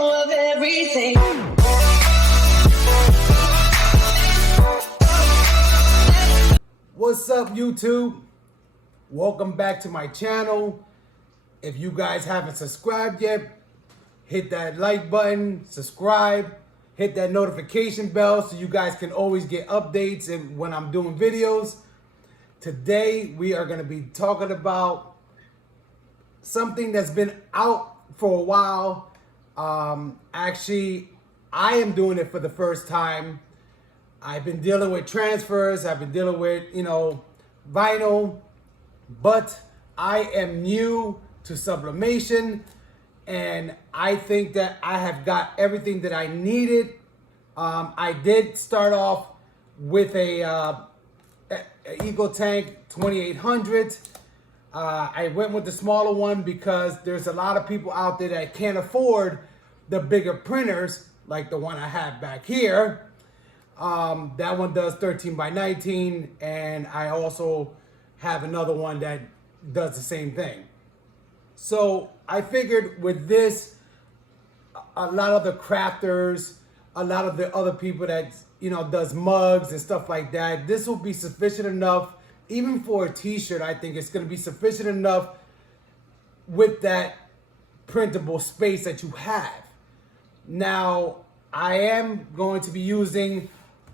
of everything. What's up, YouTube? Welcome back to my channel. If you guys haven't subscribed yet, hit that like button, subscribe, hit that notification bell so you guys can always get updates and when I'm doing videos. Today we are going to be talking about something that's been out for a while. Actually, I am doing it for the first time. I've been dealing with transfers, I've been dealing with, vinyl, but I am new to sublimation, and I think that I have got everything that I needed. I did start off with a ET 2800. I went with the smaller one because there's a lot of people out there that can't afford the bigger printers like the one I have back here. That one does 13 by 19, and I also have another one that does the same thing. So I figured with this, a lot of the crafters, a lot of the other people that does mugs and stuff like that, this will be sufficient enough. Even for a t-shirt, I think it's going to be sufficient enough with that printable space that you have. Now, I am going to be using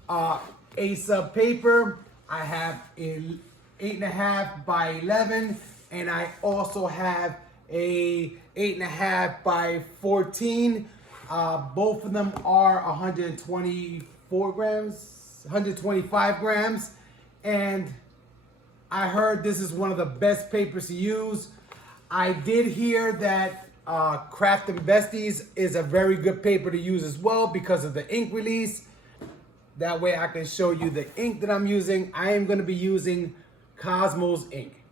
a sub paper. I have an 8.5 by 11, and I also have a 8.5 by 14. Both of them are 124 grams, 125 grams, and I heard this is one of the best papers to use. I did hear that Craft and Besties is a very good paper to use as well because of the ink release. That way I can show you the ink that I'm using. I am going to be using Cosmo's ink.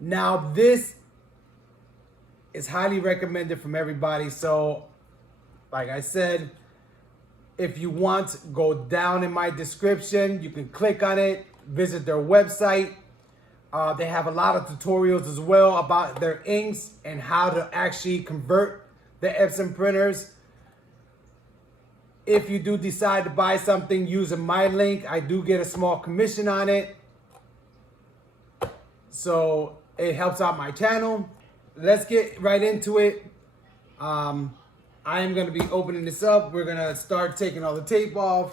Now this is highly recommended from everybody. So like I said, if you want, go down in my description. You can click on it, visit their website. They have a lot of tutorials as well about their inks and how to actually convert the Epson printers. If you do decide to buy something using my link, I do get a small commission on it. So it helps out my channel. Let's get right into it. I am going to be opening this up. We're going to start taking all the tape off.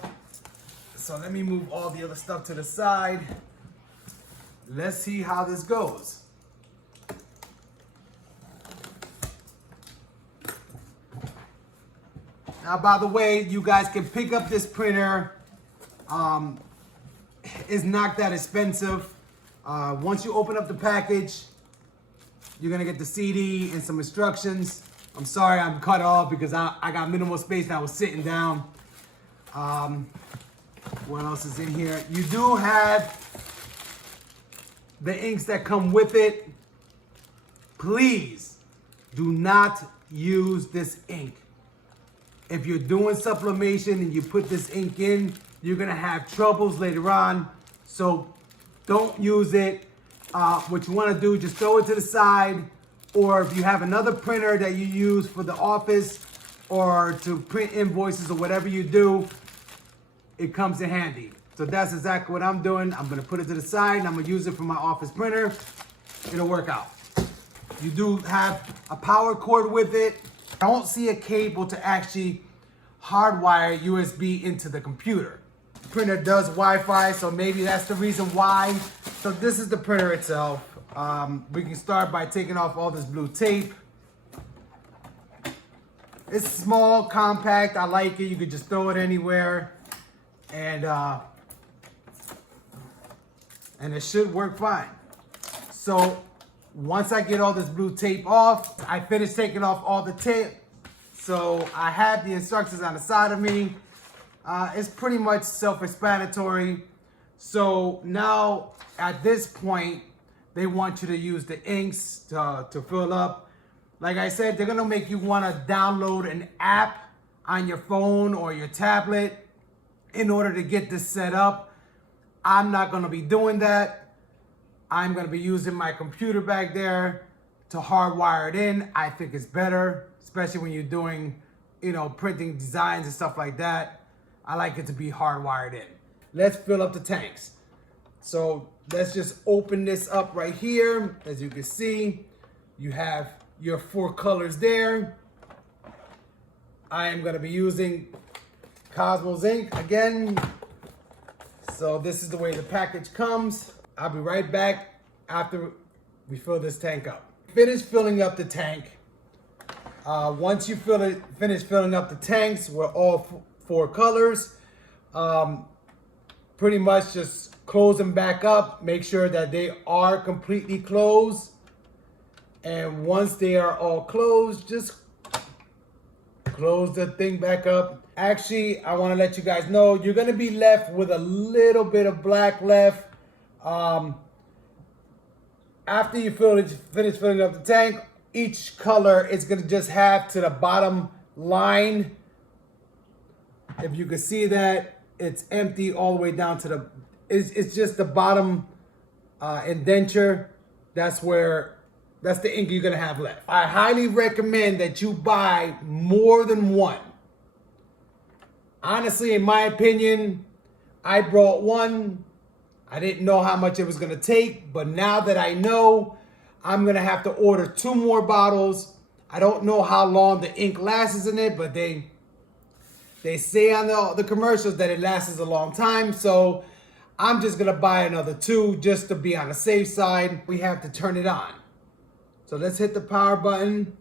So let me move all the other stuff to the side. Let's see how this goes. Now, by the way, you guys can pick up this printer. It's not that expensive. Once you open up the package, you're gonna get the CD and some instructions. I'm sorry I'm cut off because I got minimal space and I was sitting down. What else is in here? You do have the inks that come with it. Please do not use this ink. If you're doing sublimation and you put this ink in, you're gonna have troubles later on. So don't use it. What you wanna do, just throw it to the side, or if you have another printer that you use for the office or to print invoices or whatever you do, it comes in handy. So that's exactly what I'm doing. I'm gonna put it to the side and I'm gonna use it for my office printer. It'll work out. You do have a power cord with it. I don't see a cable to actually hardwire USB into the computer. The printer does Wi-Fi, so maybe that's the reason why. So this is the printer itself. We can start by taking off all this blue tape. It's small, compact. I like it. You could just throw it anywhere, and it should work fine. So once I get all this blue tape off, I finished taking off all the tape. So I have the instructions on the side of me. It's pretty much self-explanatory. So now at this point, they want you to use the inks to fill up. Like I said, they're gonna make you wanna download an app on your phone or your tablet in order to get this set up. I'm not gonna be doing that. I'm gonna be using my computer back there to hardwire it in, I think it's better, especially when you're doing, you know, printing designs and stuff like that. I like it to be hardwired in. Let's fill up the tanks. So let's just open this up right here. As you can see, you have your 4 colors there. I am gonna be using Cosmo's ink again. So this is the way the package comes. I'll be right back after we fill this tank up. Finish filling up the tank. Once you finish filling up the tanks with all 4 colors, pretty much just close them back up. Make sure that they are completely closed. And once they are all closed, just close the thing back up. Actually, I want to let you guys know you're going to be left with a little bit of black left. After you finish filling up the tank, each color is going to just have to the bottom line. If you can see that, it's empty all the way down to the, it's just the bottom indenture. That's the ink you're going to have left. I highly recommend that you buy more than one. Honestly, in my opinion, I brought one. I didn't know how much it was going to take, but now that I know, I'm going to have to order 2 more bottles. I don't know how long the ink lasts in it, but they say on the commercials that it lasts a long time. So I'm just going to buy another 2 just to be on the safe side. We have to turn it on. So let's hit the power button.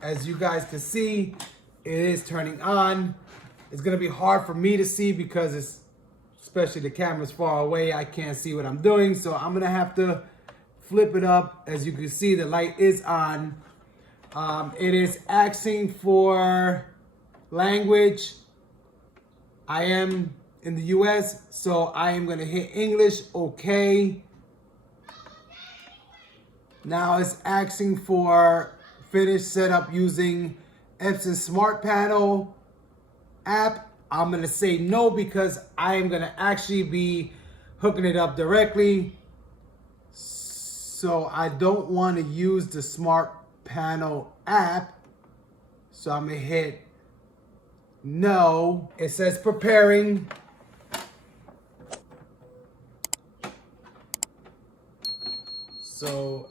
As you guys can see, it is turning on. It's going to be hard for me to see because especially the camera's far away, I can't see what I'm doing. So I'm going to have to flip it up. As you can see, the light is on. It is asking for language. I am in the US, so I am going to hit English, okay. Now it's asking for finish setup using Epson Smart Panel app. I'm going to say no because I am going to actually be hooking it up directly. So I don't want to use the Smart Panel app. So I'm going to hit no. It says preparing. So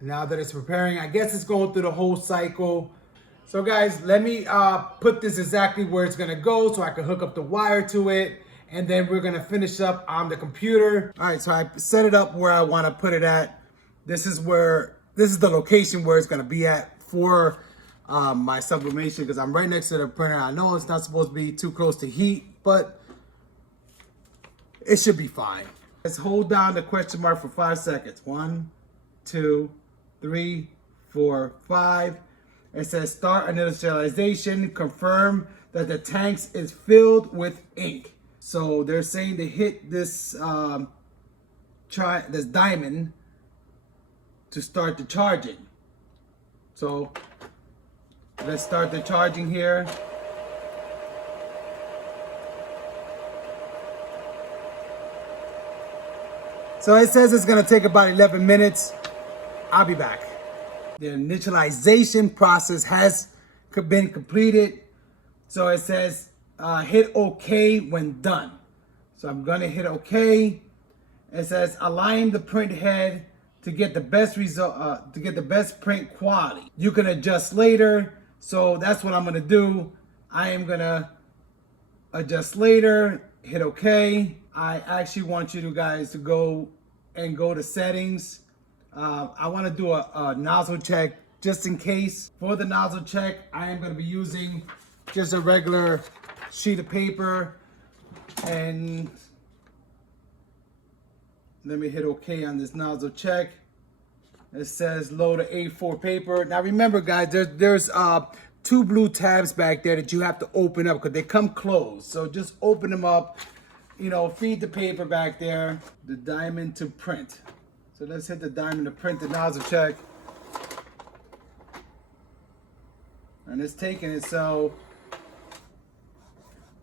now that it's preparing, I guess it's going through the whole cycle. So guys, let me put this exactly where it's gonna go so I can hook up the wire to it, and then we're gonna finish up on the computer. All right, so I set it up where I wanna put it at. This is the location where it's gonna be at for my sublimation, because I'm right next to the printer. I know it's not supposed to be too close to heat, but it should be fine. Let's hold down the question mark for 5 seconds. 1, 2, 3, 4, 5. It says start initialization, confirm that the tanks is filled with ink. So they're saying to hit this this diamond to start the charging. So let's start the charging here. So it says it's gonna take about 11 minutes. I'll be back. The initialization process has been completed. So it says hit OK when done. So I'm gonna hit OK. It says align the print head to get the best result, to get the best print quality. You can adjust later. So that's what I'm gonna do. I am gonna adjust later, hit OK. I actually want you guys to go to settings. I want to do a nozzle check just in case. For the nozzle check, I am going to be using just a regular sheet of paper, and let me hit OK on this nozzle check. It says load of A4 paper. Now remember guys, there's 2 blue tabs back there that you have to open up because they come closed. So just open them up, you know, feed the paper back there. The diamond to print. So let's hit the diamond to print the nozzle check. And it's taking it, so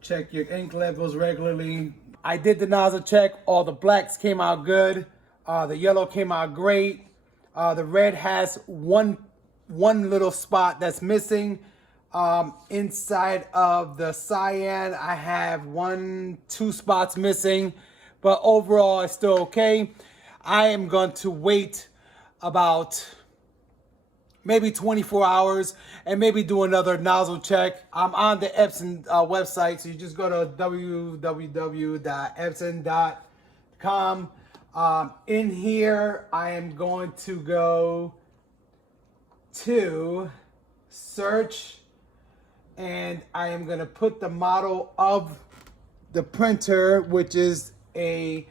check your ink levels regularly. I did the nozzle check. All the blacks came out good. The yellow came out great. The red has one little spot that's missing. Inside of the cyan, I have 2 spots missing, but overall it's still okay. I am going to wait about maybe 24 hours and maybe do another nozzle check. I'm on the Epson website, so you just go to www.epson.com. In here, I am going to go to search, and I am going to put the model of the printer, which is a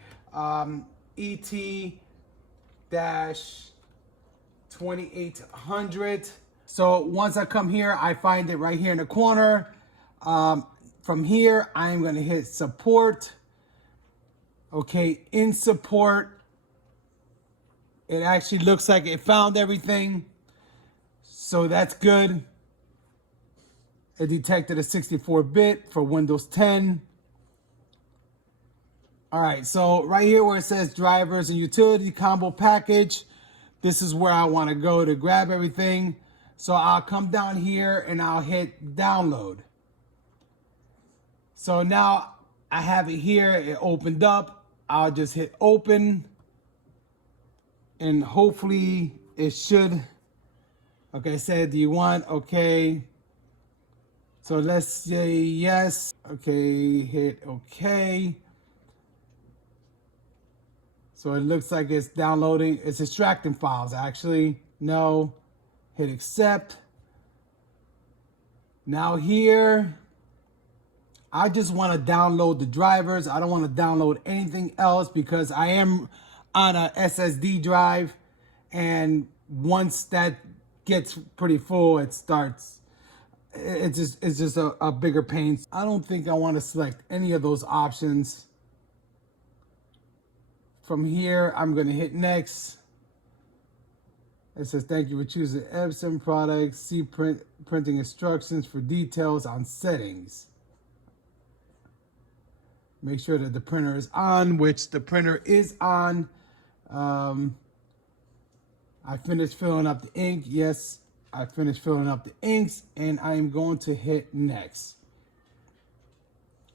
ET-2800. So once I come here, I find it right here in the corner. From here, I'm going to hit support. Okay, in support, it actually looks like it found everything. So that's good. It detected a 64-bit for Windows 10. All right, so right here where it says drivers and utility combo package, this is where I want to go to grab everything. So I'll come down here and I'll hit download. So now I have it here. It opened up. I'll just hit open. And hopefully it should. Okay, said, do you want? Okay. So let's say yes. Okay, hit okay. So it looks like it's downloading. It's extracting files, actually. No. Hit accept. Now here, I just want to download the drivers. I don't want to download anything else because I am on a SSD drive. And once that gets pretty full, it's just a bigger pain. I don't think I want to select any of those options. From here, I'm going to hit next. It says, thank you for choosing Epson products. See printing instructions for details on settings. Make sure that the printer is on, which the printer is on. I finished filling up the ink. Yes, I finished filling up the inks, and I am going to hit next.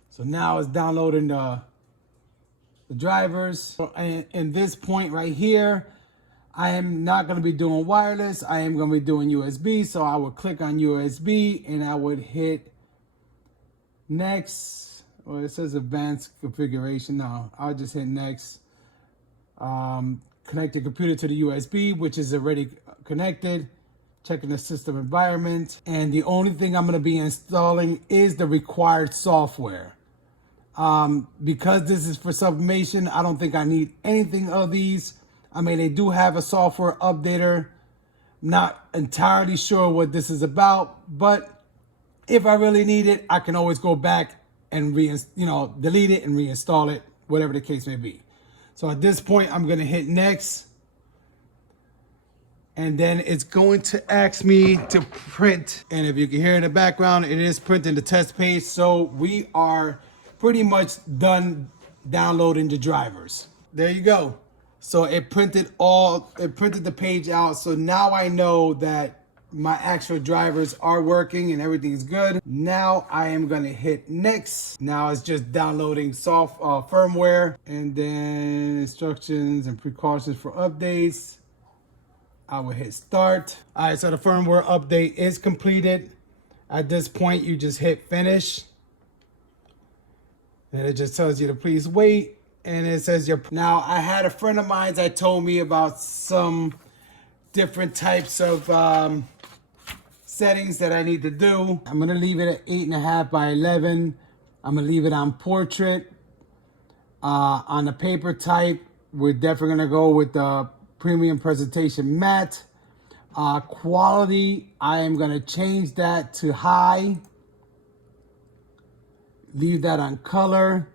So now it's downloading the drivers. And in this point right here, I am not going to be doing wireless. I am going to be doing USB. So I would click on USB and I would hit next. Well, it says advanced configuration. No, I'll just hit next. Connect your computer to the USB, which is already connected. Checking the system environment. And the only thing I'm going to be installing is the required software. Because this is for sublimation, I don't think I need anything of these. I mean, they do have a software updater. Not entirely sure what this is about, but if I really need it, I can always go back and delete it and reinstall it, whatever the case may be. So at this point, I'm going to hit next. And then it's going to ask me to print. And if you can hear in the background, it is printing the test page. So we are pretty much done downloading the drivers. There you go. So it printed the page out. So now I know that my actual drivers are working and everything's good. Now I am gonna hit next. Now it's just downloading firmware, and then instructions and precautions for updates. I will hit start. All right, so the firmware update is completed. At this point, you just hit finish. And it just tells you to please wait. And it says now I had a friend of mine that told me about some different types of settings that I need to do. I'm gonna leave it at 8.5 by 11. I'm gonna leave it on portrait. On the paper type, we're definitely gonna go with the premium presentation matte. Quality, I am gonna change that to high. Leave that on color.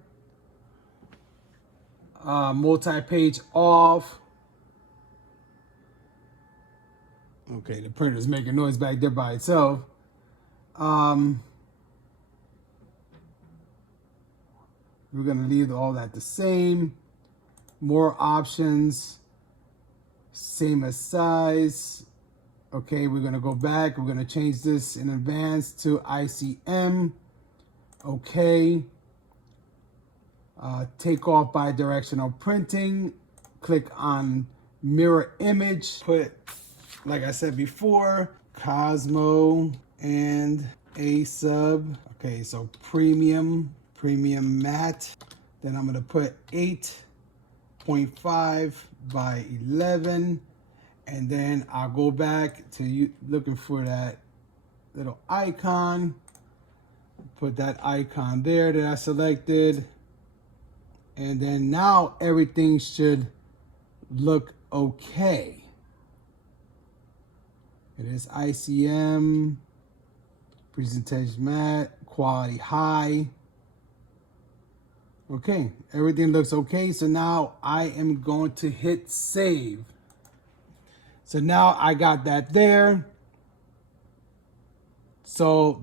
Multi-page off. Okay, the printer's making noise back there by itself. We're gonna leave all that the same. More options. Same as size. Okay, we're gonna go back. We're gonna change this in advance to ICM. Okay. Take off bidirectional printing. Click on mirror image. Put, like I said before, Cosmo and a sub. Okay, so premium matte. Then I'm gonna put 8.5 by 11. And then I'll go back to looking for that little icon. Put that icon there that I selected. And then now everything should look okay. It is ICM, presentation matte, quality high. Okay, everything looks okay. So now I am going to hit save. So now I got that there. So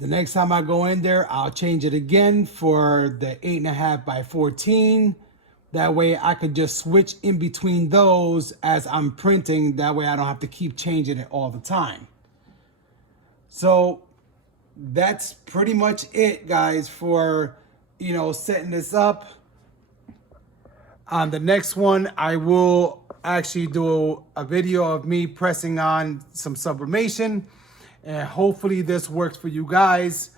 the next time I go in there, I'll change it again for the 8.5 by 14. That way I could just switch in between those as I'm printing. That way I don't have to keep changing it all the time. So that's pretty much it, guys, for, you know, setting this up. On the next one, I will actually do a video of me pressing on some sublimation. And hopefully this works for you guys.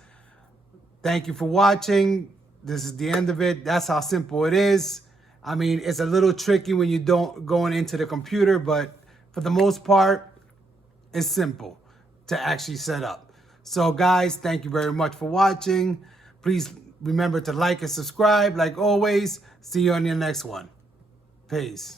Thank you for watching. This is the end of it. That's how simple it is. I mean, it's a little tricky when you don't going into the computer, but for the most part, it's simple to actually set up. So guys, thank you very much for watching. Please remember to like and subscribe like always. See you on the next one. Peace.